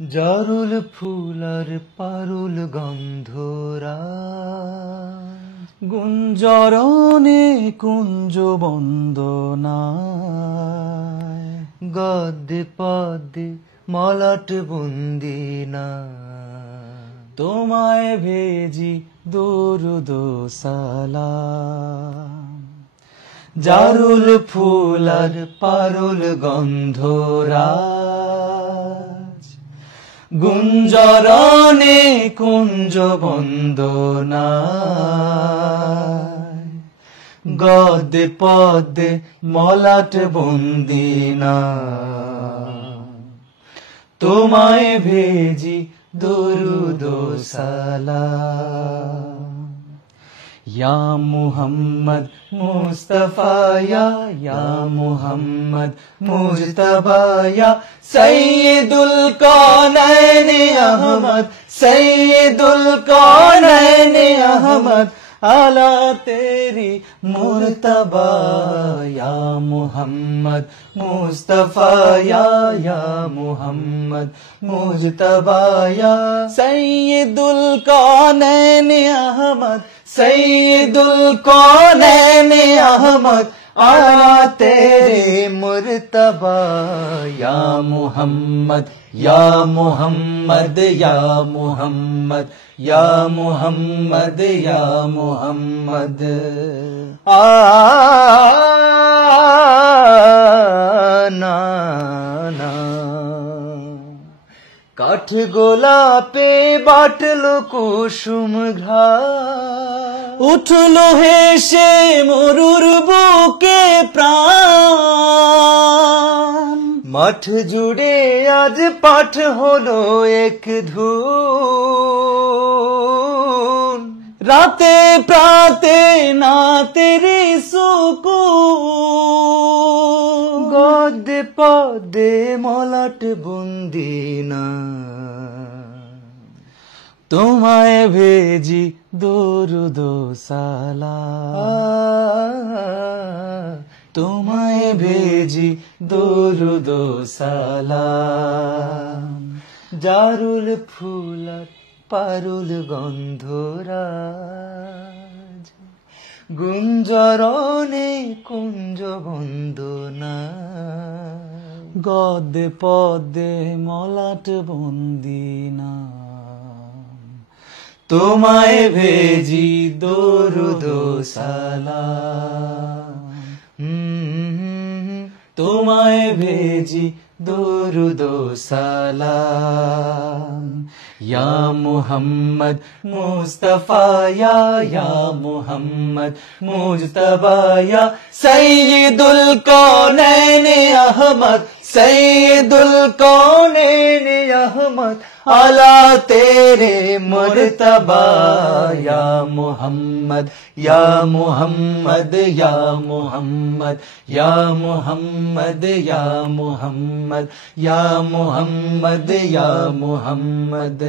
জারুল ফুল আর পারুল গন্ধরা গুঞ্জরণে কুঞ্জ বন্দনায় গদ্যে পদ্যে মলাট বন্দিনা তোমায় ভেজি দরুদ সালাম। জারুল ফুল আর পারুল গন্ধরাজ গুঞ্জরণে কুঞ্জ বন্দনায় গদ্যে পদ্যে মলাট বন্দিনা তোমায় ভেজি দরুদ সালাম। या मुहम्मद मुस्तफा या मुहम्मद मुजतबा या सैयदुल कौनैन अहमद सैयदुल कौनैन अहमद आला तेरी मुर्तबा या मुहम्मद मुस्तफा या मुहम्मद मुजतबा या सैयदुल कौनैन अहमद सैयदुल कौनैन अहमद आला तेरे मुर्तबा या मुहम्मद या मुहम्मद या मुहम्मद या मुहम्मद या मुहम्मद ना ना काठ गोलापे बाटलो कुसुम घ्राण उठलो हेसे मरुर बुके प्राण माठ जुड़े आज पाठ होलो एक धून राते प्राते ना तेरी सुकून गद्दे पद्दे मलाट बंदिना তোমায় ভেজি দরুদ সালাম তোমায় ভেজি দরুদ সালাম। জারুল ফুল আর পারুল গন্ধরাজ গুঞ্জরণে কুঞ্জ বন্দনা গদ্যে পদ্যে মলাট বন্দিনা তোমায় ভেজি দরুদ সালাম। তোমায় ভেজি দরুদ সালাম। या मुहम्मद मुस्तफा या मुहम्मद मुजतबा या सैयदुल कौनैन अहमद सैयदुल कौनैन अहमद आला तेरे मुर्तबा या मुहम्मद या मुहम्मद या मुहम्मद या मुहम्मद या मुहम्मद या मुहम्मद या मुहम्मद।